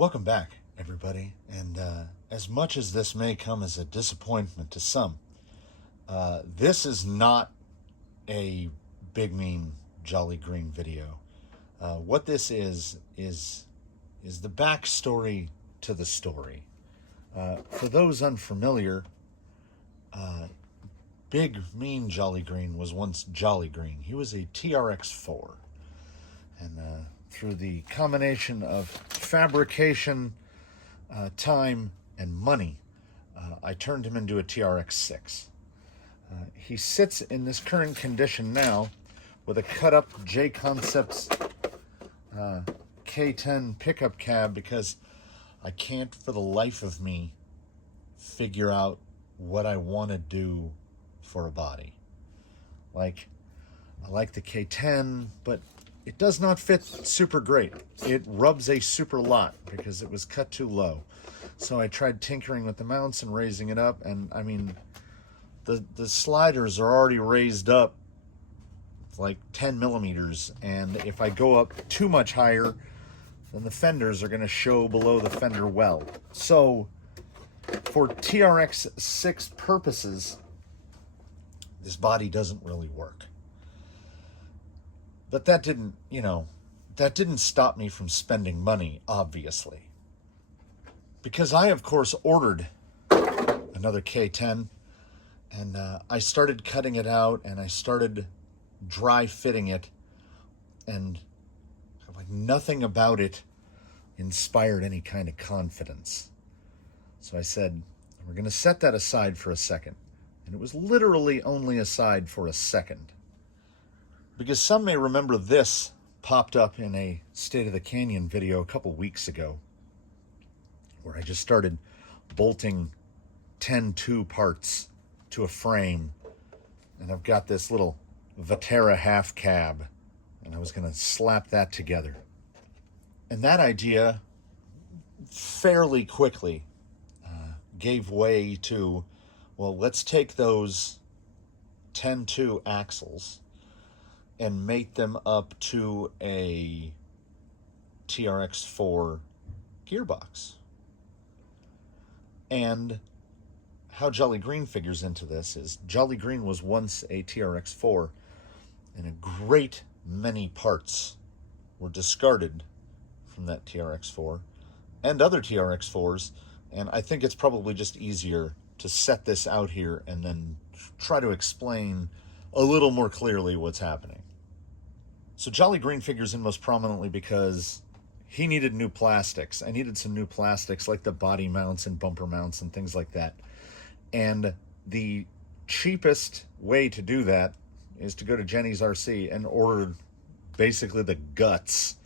Welcome back, everybody. And as much as this may come as a disappointment to some, this is not a big, mean, jolly green video. What this is the backstory to the story. For those unfamiliar, Big, Mean Jolly Green was once Jolly Green. He was a TRX-4. And through the combination of fabrication, time, and money, I turned him into a TRX-6. He sits in this current condition now with a cut-up J-Concepts K10 pickup cab because I can't for the life of me figure out what I want to do for a body. Like, I like the K10, but it does not fit super great. It rubs a super lot because it was cut too low. So I tried tinkering with the mounts and raising it up, and I mean, the sliders are already raised up like 10 millimeters, and if I go up too much higher, then the fenders are going to show below the fender well. So for TRX-6 purposes, this body doesn't really work. But that didn't, that didn't stop me from spending money, obviously. Because I, of course, ordered another K10, and I started cutting it out, and I started dry fitting it, and like nothing about it inspired any kind of confidence. So I said, we're going to set that aside for a second. And it was literally only aside for a second. Because some may remember this popped up in a State of the Canyon video a couple weeks ago, where I just started bolting 10-2 parts to a frame, and I've got this little Vatera half cab, and I was going to slap that together. And that idea fairly quickly gave way to, well, let's take those 10-2 axles and mate them up to a TRX-4 gearbox. And how Jolly Green figures into this is Jolly Green was once a TRX-4, and a great many parts were discarded from that TRX-4 and other TRX-4s, and I think it's probably just easier to set this out here and then try to explain a little more clearly what's happening. So Jolly Green figures in most prominently because he needed new plastics. I needed some new plastics like the body mounts and bumper mounts and things like that. And the cheapest way to do that is to go to Jenny's RC and order basically the guts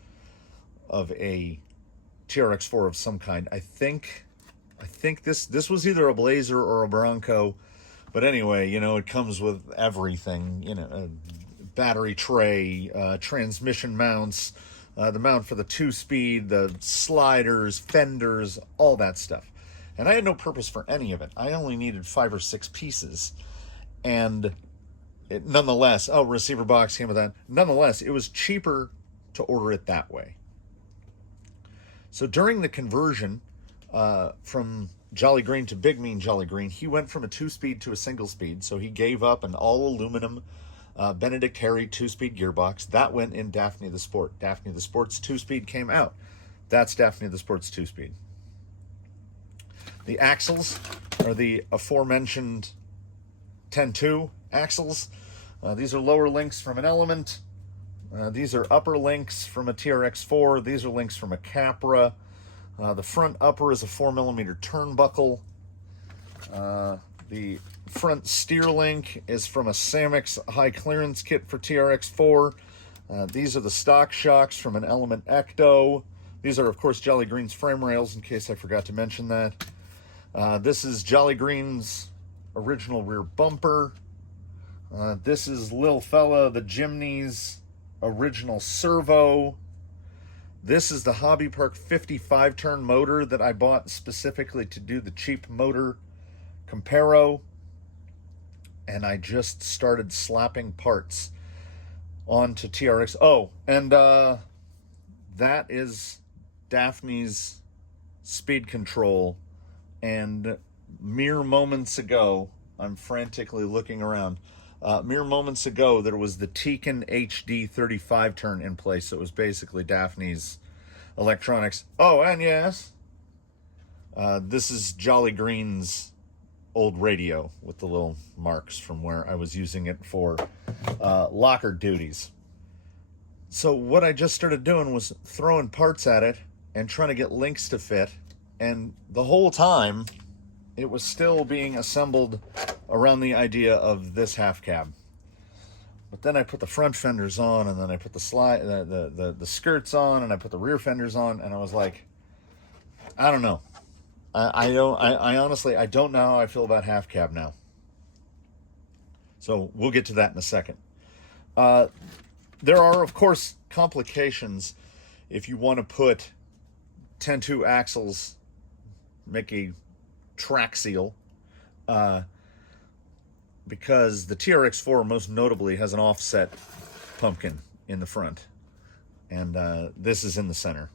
of a TRX-4 of some kind. I think this was either a Blazer or a Bronco, but anyway, it comes with everything, a battery tray, transmission mounts, the mount for the 2-speed, the sliders, fenders, all that stuff. And I had no purpose for any of it. I only needed 5 or 6 pieces. And nonetheless, receiver box came with that. Nonetheless, it was cheaper to order it that way. So during the conversion from Jolly Green to Big Mean Jolly Green, he went from a 2-speed to a single-speed. So he gave up an all-aluminum Benedict Harry 2-speed gearbox. That went in Daphne the Sport. Daphne the Sport's 2-speed came out. That's Daphne the Sport's 2-speed. The axles are the aforementioned 10-2 axles. These are lower links from an Element. These are upper links from a TRX-4. These are links from a Capra. The front upper is a 4mm turnbuckle. The front steer link is from a Samix high clearance kit for TRX-4. These are the stock shocks from an Element Ecto. These are, of course, Jolly Green's frame rails, in case I forgot to mention that. This is Jolly Green's original rear bumper. This is Lil Fella, the Jimny's original servo. This is the Hobby Park 55-turn motor that I bought specifically to do the cheap motor comparo. And I just started slapping parts onto TRX. Oh, and that is Daphne's speed control, and mere moments ago, I'm frantically looking around. Mere moments ago, there was the Tekin HD 35 turn in place. So it was basically Daphne's electronics. Oh, and yes, this is Jolly Green's old radio with the little marks from where I was using it for locker duties. So what I just started doing was throwing parts at it and trying to get links to fit. And the whole time, it was still being assembled around the idea of this half cab. But then I put the front fenders on, and then I put the skirts on, and I put the rear fenders on, and I was like, I don't know. I honestly, I don't know how I feel about half cab now. So we'll get to that in a second. There are, of course, complications if you want to put 10-2 axles, make a track seal, because the TRX4 most notably has an offset pumpkin in the front, and this is in the center.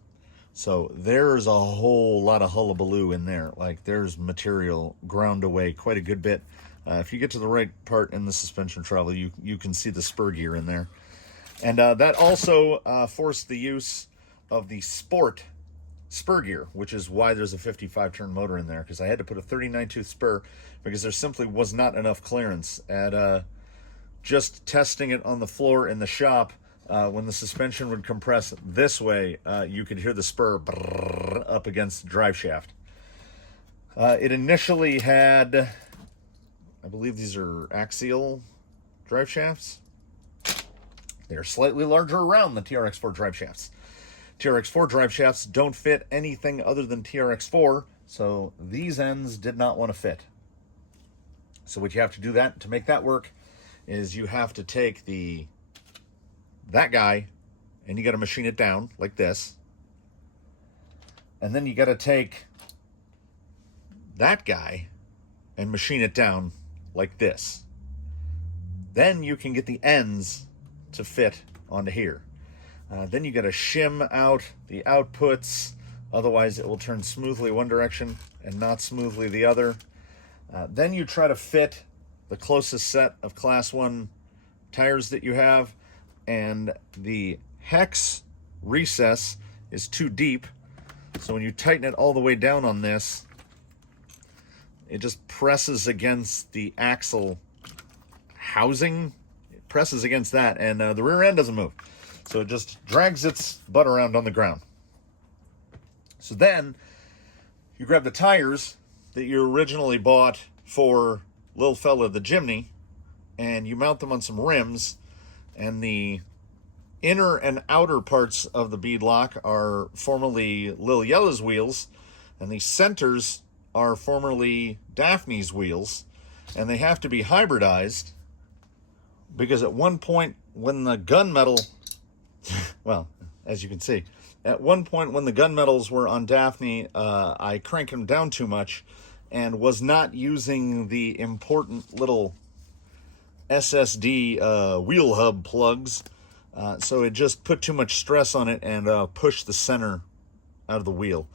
So there's a whole lot of hullabaloo in there. Like, there's material ground away quite a good bit. If you get to the right part in the suspension travel, you can see the spur gear in there. And that also forced the use of the Sport spur gear, which is why there's a 55 turn motor in there, because I had to put a 39 tooth spur because there simply was not enough clearance. At just testing it on the floor in the shop, when the suspension would compress this way, you could hear the spur up against the drive shaft. It initially had, I believe these are axial drive shafts. They're slightly larger around the TRX4 drive shafts. TRX4 drive shafts don't fit anything other than TRX4, so these ends did not want to fit. So what you have to do to make that work is you have to take that guy and you got to machine it down like this. And then you got to take that guy and machine it down like this. Then you can get the ends to fit onto here. Then you got to shim out the outputs, otherwise it will turn smoothly one direction and not smoothly the other. Then you try to fit the closest set of Class 1 tires that you have, and the hex recess is too deep, so when you tighten it all the way down on this, it just presses against the axle housing. It presses against that, and the rear end doesn't move. So it just drags its butt around on the ground. So then you grab the tires that you originally bought for Lil Fella the Jimny, and you mount them on some rims, and the inner and outer parts of the bead lock are formerly Lil Yella's wheels, and the centers are formerly Daphne's wheels, and they have to be hybridized because at one point when the gunmetal, well, as you can see, at one point when the gunmetals were on Daphne, I cranked them down too much and was not using the important little SSD wheel hub plugs, so it just put too much stress on it and pushed the center out of the wheel.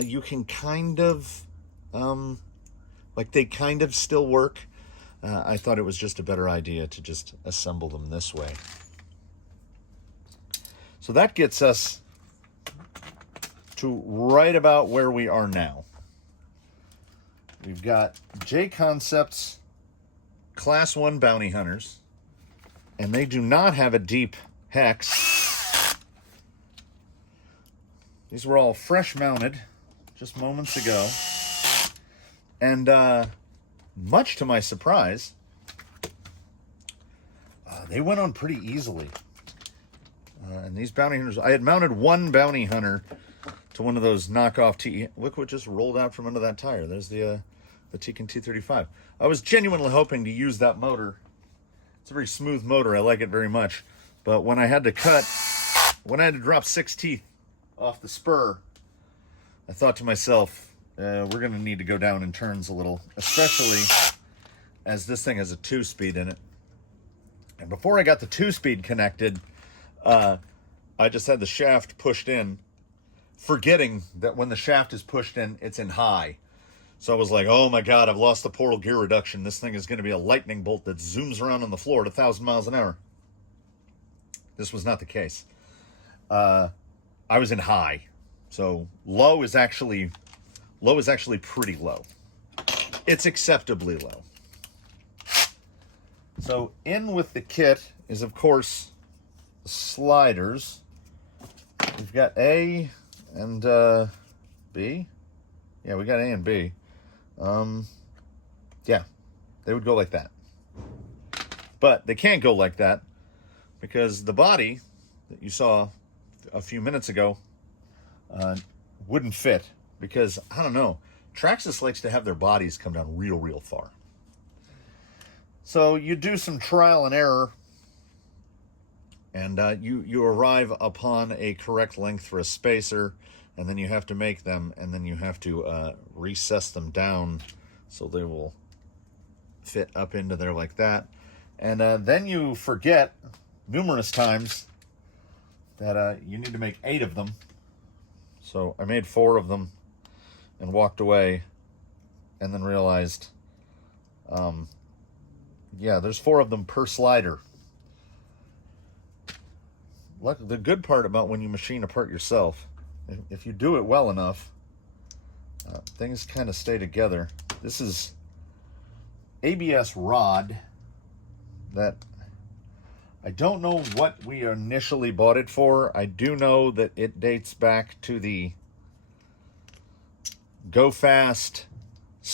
You can kind of, like, they kind of still work. I thought it was just a better idea to just assemble them this way. So that gets us to right about where we are now. We've got J Concepts Class 1 bounty hunters, and they do not have a deep hex. These were all fresh mounted just moments ago, and much to my surprise, they went on pretty easily. And these bounty hunters, I had mounted one bounty hunter to one of those knockoff T. Look what just rolled out from under that tire. There's the Tekin T35. I was genuinely hoping to use that motor. It's a very smooth motor. I like it very much. But when I had to drop 6 teeth off the spur, I thought to myself, we're going to need to go down in turns a little, especially as this thing has a 2-speed in it. And before I got the 2-speed connected, I just had the shaft pushed in, forgetting that when the shaft is pushed in, it's in high. So I was like, oh my God, I've lost the portal gear reduction. This thing is going to be a lightning bolt that zooms around on the floor at 1,000 miles an hour. This was not the case. I was in high. So low is actually pretty low. It's acceptably low. So in with the kit is, of course, the sliders. We've got A and B. Yeah, we got A and B. Yeah, they would go like that. But they can't go like that because the body that you saw a few minutes ago wouldn't fit because, I don't know, Traxxas likes to have their bodies come down real far. So you do some trial and error, and you arrive upon a correct length for a spacer, and then you have to make them, and then you have to recess them down so they will fit up into there like that. And then you forget numerous times that you need to make 8 of them. So I made 4 of them and walked away, and then realized, yeah, there's 4 of them per slider. The good part about when you machine a part yourself, if you do it well enough, things kind of stay together. This is ABS rod that I don't know what we initially bought it for. I do know that it dates back to the Go Fast /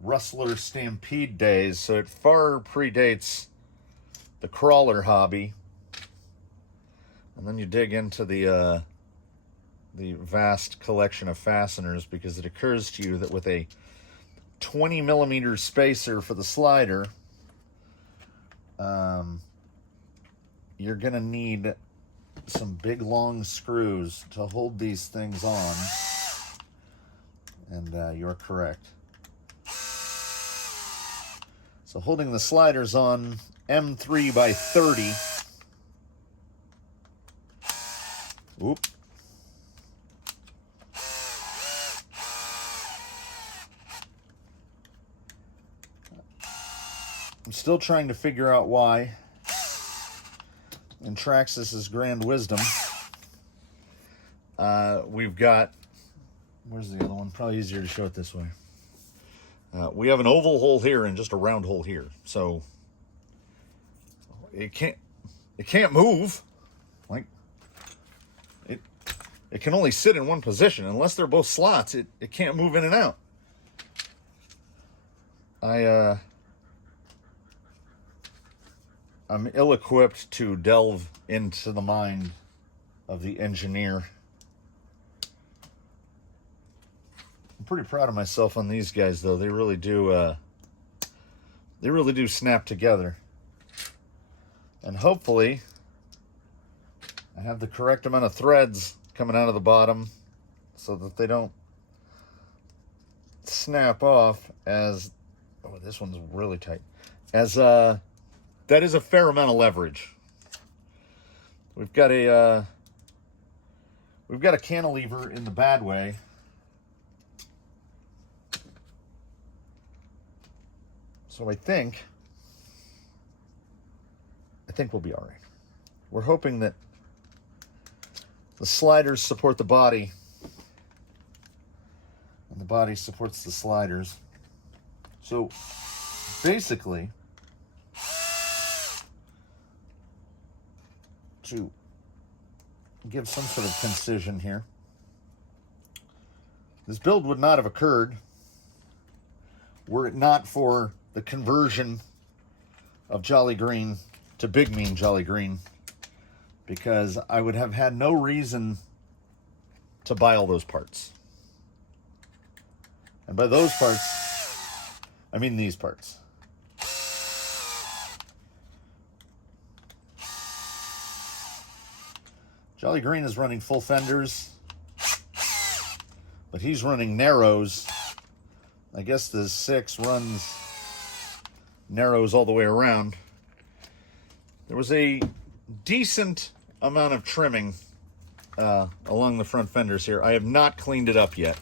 Rustler Stampede days, so it far predates the crawler hobby. And then you dig into the vast collection of fasteners, because it occurs to you that with a 20 millimeter spacer for the slider, you're gonna need some big long screws to hold these things on, and you're correct. So holding the sliders on M3 by 30. Oop. I'm still trying to figure out why, in Traxxas's grand wisdom, we've got, where's the other one? Probably easier to show it this way. We have an oval hole here and just a round hole here, so it can't move. Like, it can only sit in one position. Unless they're both slots, it can't move in and out. I'm ill-equipped to delve into the mind of the engineer. I'm pretty proud of myself on these guys, though. They really do snap together. And hopefully I have the correct amount of threads coming out of the bottom so that they don't snap off as, oh, this one's really tight, as that is a fair amount of leverage. We've got a cantilever in the bad way. So I think we'll be all right. We're hoping that the sliders support the body and the body supports the sliders. So basically, to give some sort of concision here, this build would not have occurred were it not for the conversion of Jolly Green to Big Mean Jolly Green, because I would have had no reason to buy all those parts. And by those parts, I mean these parts. Jolly Green is running full fenders, but he's running narrows. I guess the 6 runs narrows all the way around. There was a decent amount of trimming along the front fenders here. I have not cleaned it up yet.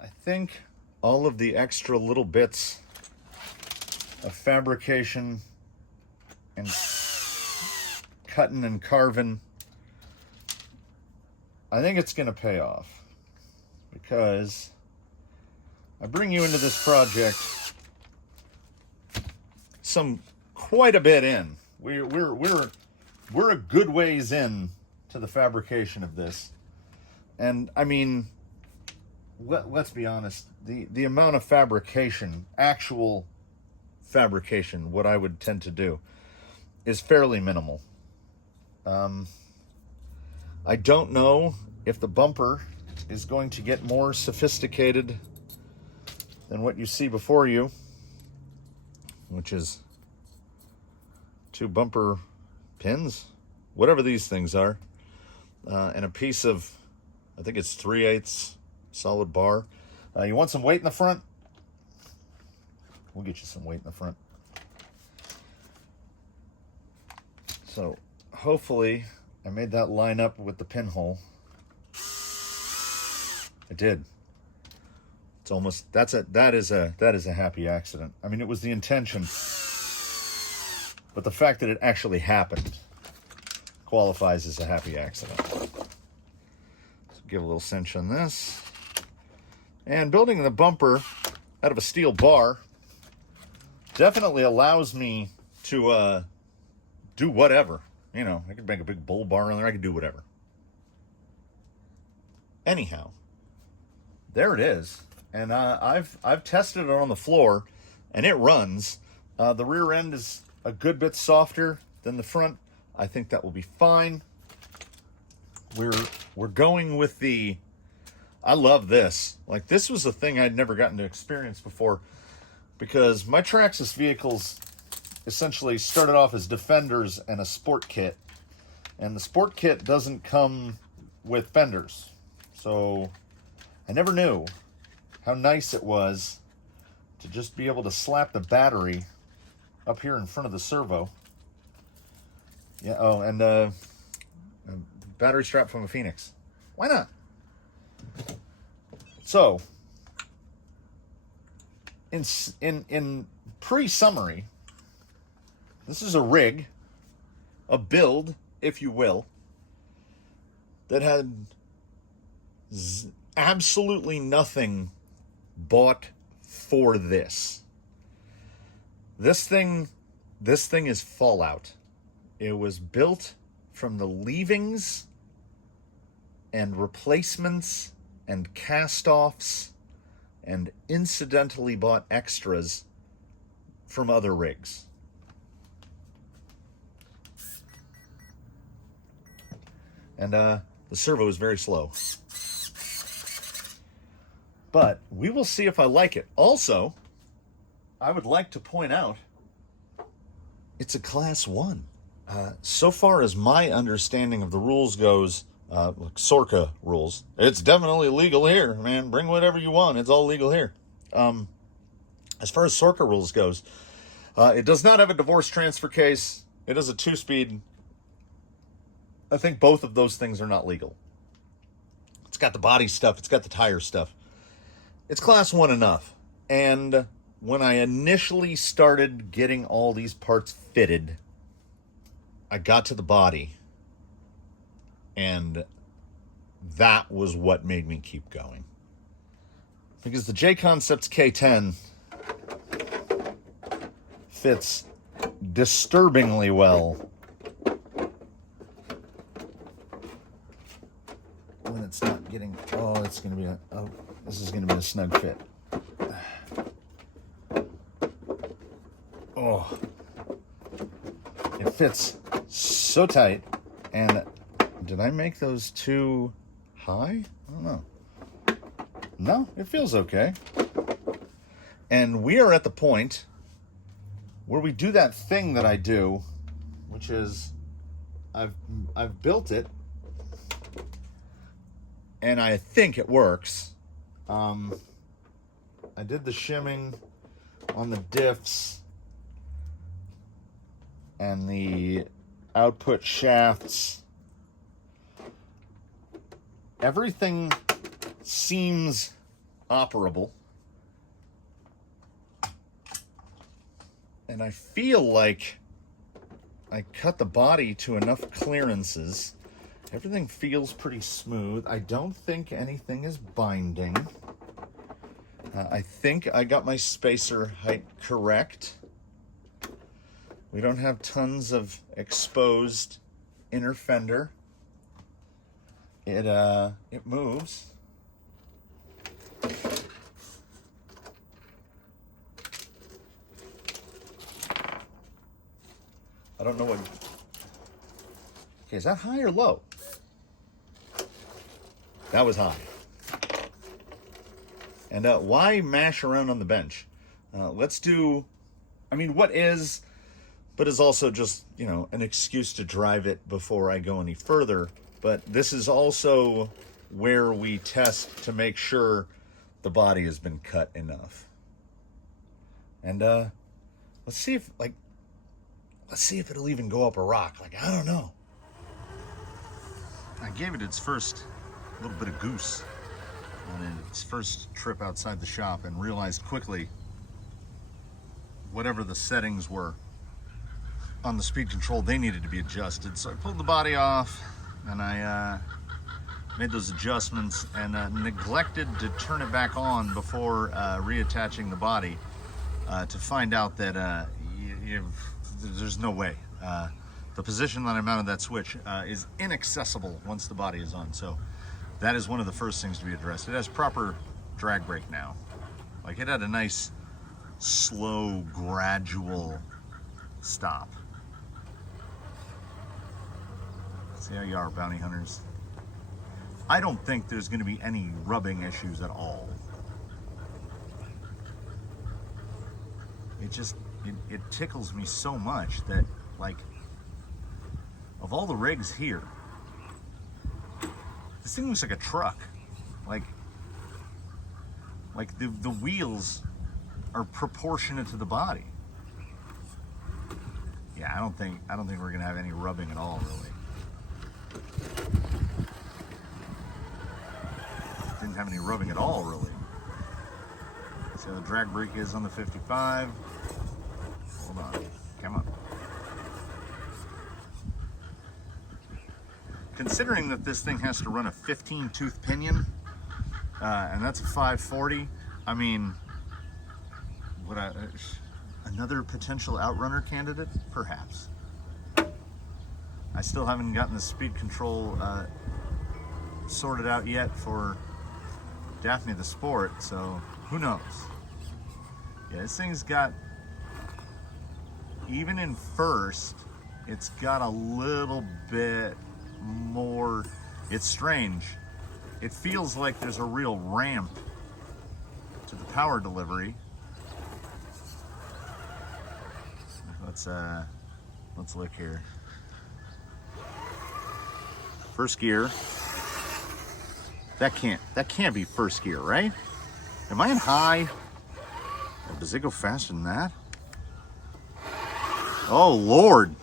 I think all of the extra little bits of fabrication and cutting and carving, I think it's going to pay off, because I bring you into this project quite a bit in. We're a good ways in to the fabrication of this, and I mean, let's be honest, the amount of fabrication, actual fabrication, what I would tend to do, is fairly minimal. I don't know if the bumper is going to get more sophisticated than what you see before you, which is 2 bumper pins, whatever these things are, and a piece of, I think it's 3/8 solid bar. You want some weight in the front? We'll get you some weight in the front. So hopefully I made that line up with the pinhole. I did. It's almost, that is a happy accident. I mean, it was the intention, but the fact that it actually happened qualifies as a happy accident. So give a little cinch on this. And building the bumper out of a steel bar definitely allows me to do whatever. You know, I could make a big bull bar on there. I could do whatever. Anyhow, there it is. And I've tested it on the floor, and it runs. The rear end is a good bit softer than the front. I think that will be fine. We're going with the, I love this. Like, this was a thing I'd never gotten to experience before, because my Traxxas vehicles essentially started off as Defenders and a Sport Kit. And the Sport Kit doesn't come with fenders. So I never knew how nice it was to just be able to slap the battery up here in front of the servo. Yeah, oh, and a battery strap from a Phoenix. Why not? So, in pre-summary, this is a rig, a build, if you will, that had absolutely nothing bought for this. This thing is Fallout. It was built from the leavings and replacements and cast-offs and incidentally bought extras from other rigs. And the servo is very slow. But we will see if I like it. Also, I would like to point out, it's a Class 1. So far as my understanding of the rules goes, like SORCA rules, it's definitely legal here, man. Bring whatever you want. It's all legal here. As far as SORCA rules goes, it does not have a divorce transfer case. It is a 2-speed. I think both of those things are not legal. It's got the body stuff. It's got the tire stuff. It's Class 1 enough. And when I initially started getting all these parts fitted, I got to the body, and that was what made me keep going. Because the J-Concepts K10 fits disturbingly well when it's not getting, this is going to be a snug fit. Oh, it fits so tight. And did I make those too high? I don't know. No, it feels okay. And we are at the point where we do that thing that I do, which is I've built it, and I think it works. I did the shimming on the diffs and the output shafts everything seems operable. And I feel like I cut the body to enough clearances. Everything feels pretty smooth. I don't think anything is binding. I think I got my spacer height correct. We don't have tons of exposed inner fender. It moves. I don't know what. Okay, is that high or low? That was high. And why mash around on the bench? Let's do, what is, but is also just, an excuse to drive it before I go any further. But this is also where we test to make sure the body has been cut enough. And let's see if it'll even go up a rock. I don't know. I gave it its first little bit of goose on its first trip outside the shop and realized quickly whatever the settings were on the speed control, they needed to be adjusted. So I pulled the body off and I made those adjustments and neglected to turn it back on before reattaching the body to find out that there's no way. The position that I mounted that switch is inaccessible once the body is on. So that is one of the first things to be addressed. It has proper drag brake now. It had a nice, slow, gradual stop. See how you are, bounty hunters. I don't think there's going to be any rubbing issues at all. It tickles me so much that, of all the rigs here, this thing looks like a truck. The wheels are proportionate to the body. Yeah, I don't think we're gonna have any rubbing at all, really. Didn't have any rubbing at all, really. So the drag brake is on the 55. Hold on, come on. Considering that this thing has to run a 15-tooth pinion, and that's a 540, another potential outrunner candidate? Perhaps. I still haven't gotten the speed control sorted out yet for Daphne the Sport, so who knows? Yeah, this thing's got, even in first, it's got a little bit more. It's strange. It feels like there's a real ramp to the power delivery. Let's look here. First gear. That can't be first gear, right? Am I in high? Or does it go faster than that? Oh Lord.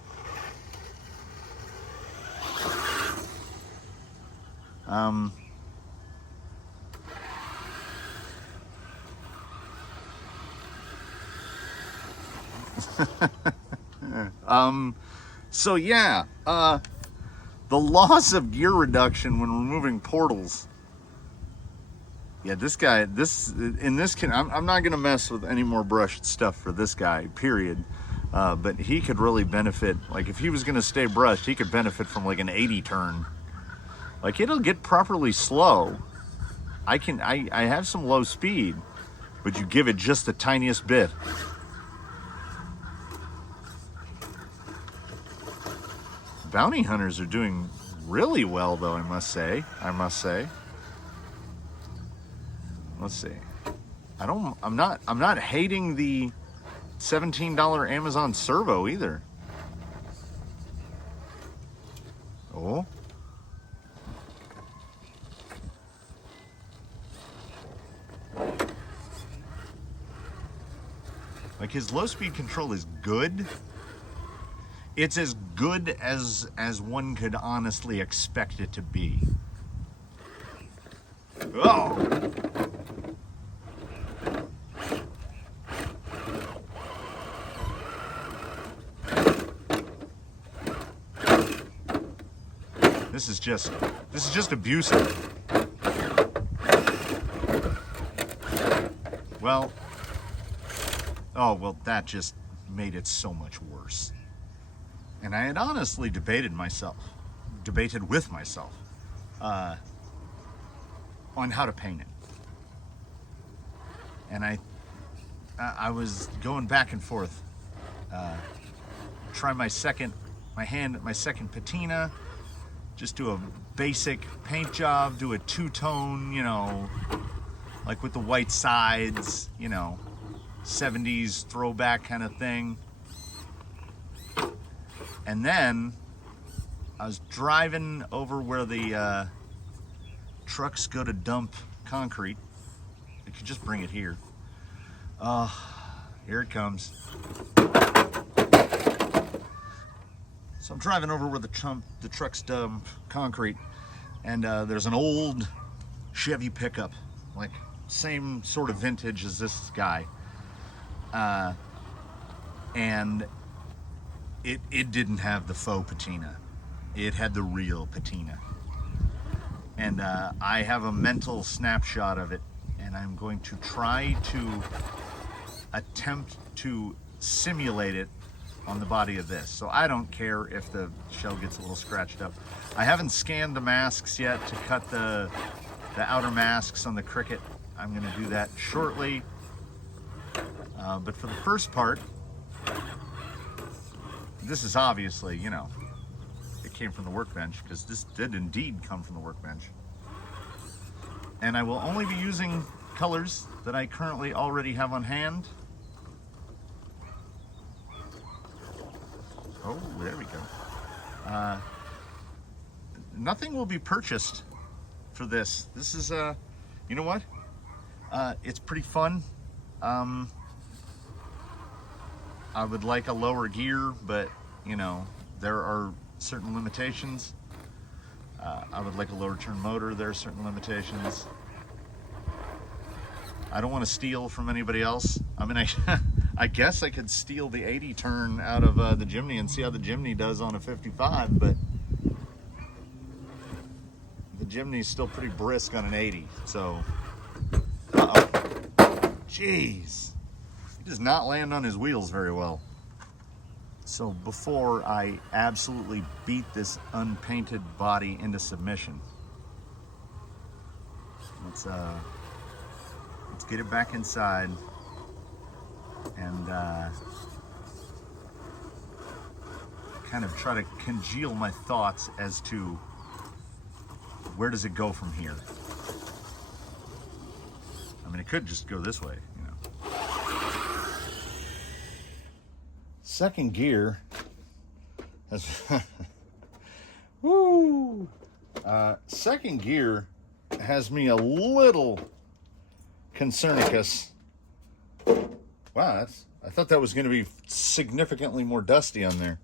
So yeah, the loss of gear reduction when removing portals. Yeah, I'm not gonna mess with any more brushed stuff for this guy, period. But he could really benefit, if he was gonna stay brushed, he could benefit from an 80 turn. It'll get properly slow. I have some low speed, but you give it just the tiniest bit. Bounty hunters are doing really well, though, I must say. Let's see. I'm not hating the $17 Amazon servo either. Oh. His low speed control is good. It's as good as one could honestly expect it to be. Oh! This is just abusive. Well, oh, well, that just made it so much worse. And I had honestly debated with myself, on how to paint it. And I was going back and forth. Try my second patina, just do a basic paint job, do a two-tone, you know, like with the white sides, you know, 70s throwback kind of thing. And then I was driving over where the trucks go to dump concrete. I could just bring it here. Here it comes. So I'm driving over where the trucks dump concrete, and there's an old Chevy pickup, like same sort of vintage as this guy, and it didn't have the faux patina. It had the real patina. And I have a mental snapshot of it, and I'm going to try to attempt to simulate it on the body of this. So I don't care if the shell gets a little scratched up. I haven't scanned the masks yet to cut the outer masks on the Cricut. I'm going to do that shortly. But for the first part, this is obviously, you know, it came from the Workbench, because this did indeed come from the Workbench. And I will only be using colors that I currently already have on hand. Oh, there we go. Nothing will be purchased for this. This is, you know what? It's pretty fun. I would like a lower gear, but, you know, there are certain limitations. I would like a lower turn motor. There are certain limitations. I don't want to steal from anybody else. I mean, I guess I could steal the 80 turn out of the Jimny and see how the Jimny does on a 55, but the Jimny's still pretty brisk on an 80, so... Uh-oh. Jeez. He does not land on his wheels very well. So before I absolutely beat this unpainted body into submission, let's get it back inside and kind of try to congeal my thoughts as to where does it go from here. I mean, it could just go this way, you know. Second gear has woo. Second gear has me a little concernicus. Wow, I thought that was going to be significantly more dusty on there,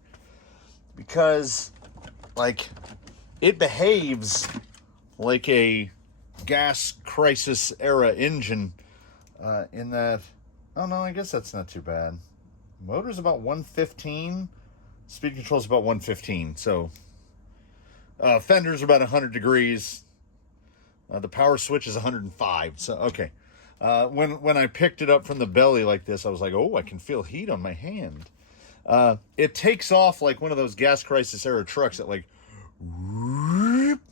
because like it behaves like a gas crisis era engine, in that, oh no, I guess that's not too bad. Motor's about 115, speed control's about 115, so fender's about 100 degrees, the power switch is 105, so okay. When I picked it up from the belly like this, I was like, oh, I can feel heat on my hand. It takes off like one of those gas crisis era trucks that like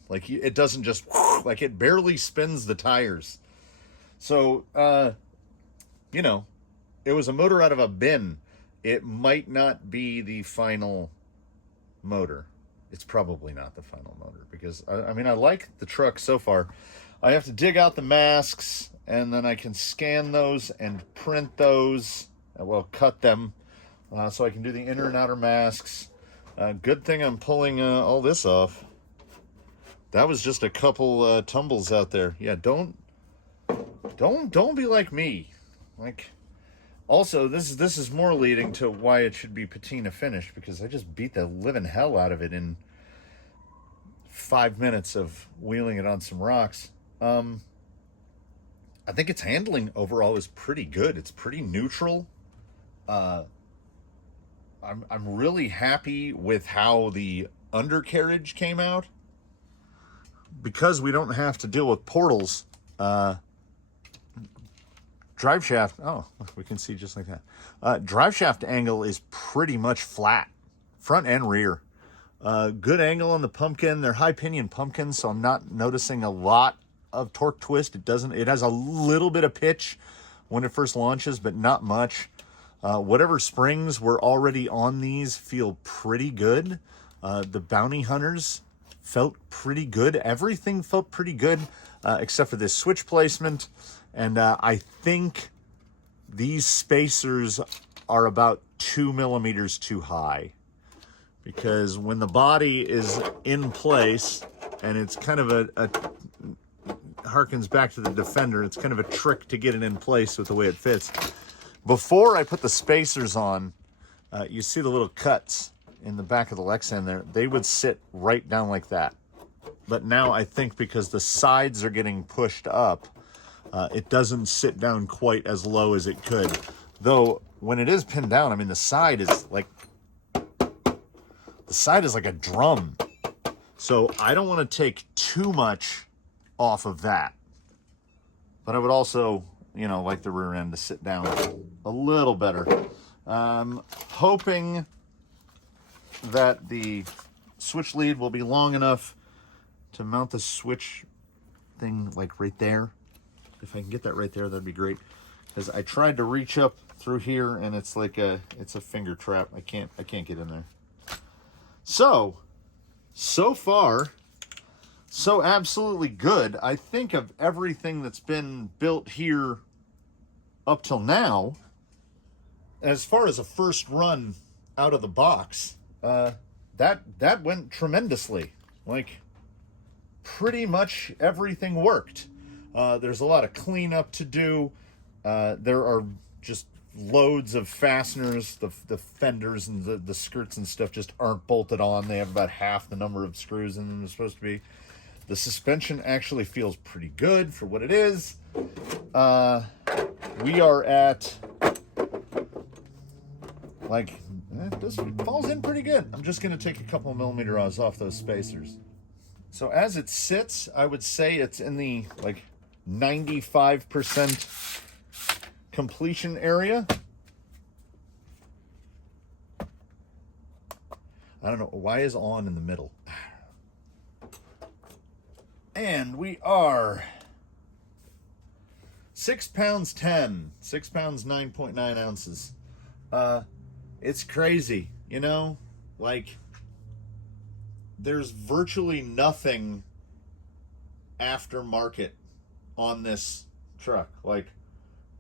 it doesn't just, like it barely spins the tires. So, you know, it was a motor out of a bin. It might not be the final motor. It's probably not the final motor, because I mean, I like the truck so far. I have to dig out the masks, and then I can scan those and print those, well, cut them, so I can do the inner and outer masks. Good thing I'm pulling all this off. That was just a couple tumbles out there. Yeah, don't be like me. Like, also, this is more leading to why it should be patina finished, because I just beat the living hell out of it in 5 minutes of wheeling it on some rocks. I think its handling overall is pretty good. It's pretty neutral. I'm really happy with how the undercarriage came out, because we don't have to deal with portals. Drive shaft, oh, we can see just like that. Drive shaft angle is pretty much flat, front and rear. Good angle on the pumpkin. They're high pinion pumpkins, so I'm not noticing a lot of torque twist. It has a little bit of pitch when it first launches, but not much. Whatever springs were already on these feel pretty good. The bounty hunters felt pretty good. Everything felt pretty good, except for this switch placement. And I think these spacers are about 2 millimeters too high, because when the body is in place, and it's kind of a harkens back to the Defender, it's kind of a trick to get it in place with the way it fits. Before I put the spacers on, you see the little cuts in the back of the Lexan there. They would sit right down like that. But now I think because the sides are getting pushed up, it doesn't sit down quite as low as it could. Though when it is pinned down, I mean, the side is like a drum. So I don't want to take too much off of that. But I would also, you know, like the rear end to sit down a little better. Hoping that the switch lead will be long enough to mount the switch thing like right there. If I can get that right there, that'd be great. Because I tried to reach up through here, and it's like it's a finger trap. I can't get in there. So far, so absolutely good. I think of everything that's been built here up till now, as far as a first run out of the box, that went tremendously. Like, pretty much everything worked. There's a lot of cleanup to do. There are just loads of fasteners. The fenders and the skirts and stuff just aren't bolted on. They have about half the number of screws in them they're supposed to be. The suspension actually feels pretty good for what it is. We are at, like, it falls in pretty good. I'm just going to take a couple of millimeter off those spacers. So as it sits, I would say it's in the, like, 95% completion area. I don't know, why is on in the middle? And we are 6 pounds 10, 6 pounds 9.9 ounces. It's crazy, you know, like, there's virtually nothing aftermarket on this truck. Like,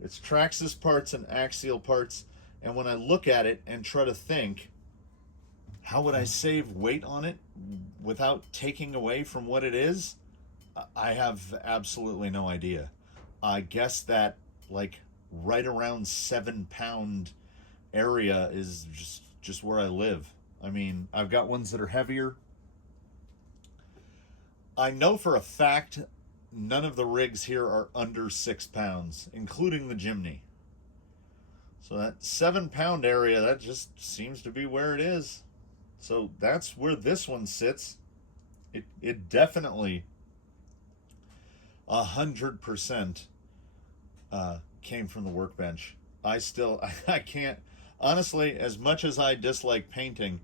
it's Traxxas parts and axial parts, and when I look at it and try to think, how would I save weight on it without taking away from what it is? I have absolutely no idea. I guess that, like, right around 7 pound area is just where I live. I mean, I've got ones that are heavier. I know for a fact none of the rigs here are under 6 pounds, including the Jimny. So that 7 pound area, that just seems to be where it is. So that's where this one sits. It definitely 100% came from the Workbench. I can't, honestly, as much as I dislike painting,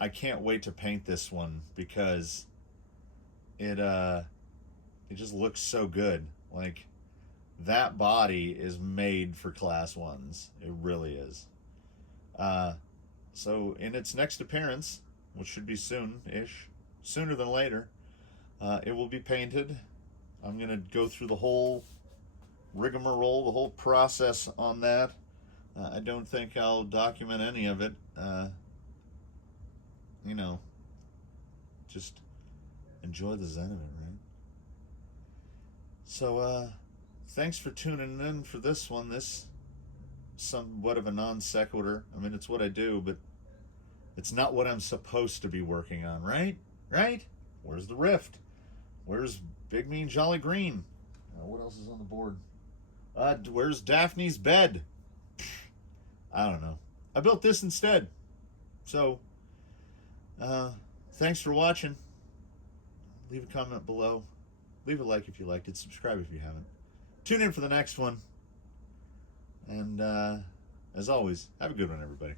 I can't wait to paint this one, because it just looks so good. Like, that body is made for class ones. It really is. So in its next appearance, which should be soon-ish, sooner than later, it will be painted. I'm going to go through the whole rigmarole, the whole process on that. I don't think I'll document any of it. You know, just enjoy the zen of it, right? So, thanks for tuning in for this one. This somewhat of a non sequitur. I mean, it's what I do, but it's not what I'm supposed to be working on, right? Right? Where's the Rift? Where's Big Mean Jolly Green? What else is on the board? Where's Daphne's bed? I don't know. I built this instead. So, thanks for watching. Leave a comment below. Leave a like if you liked it. Subscribe if you haven't. Tune in for the next one. And as always, have a good one, everybody.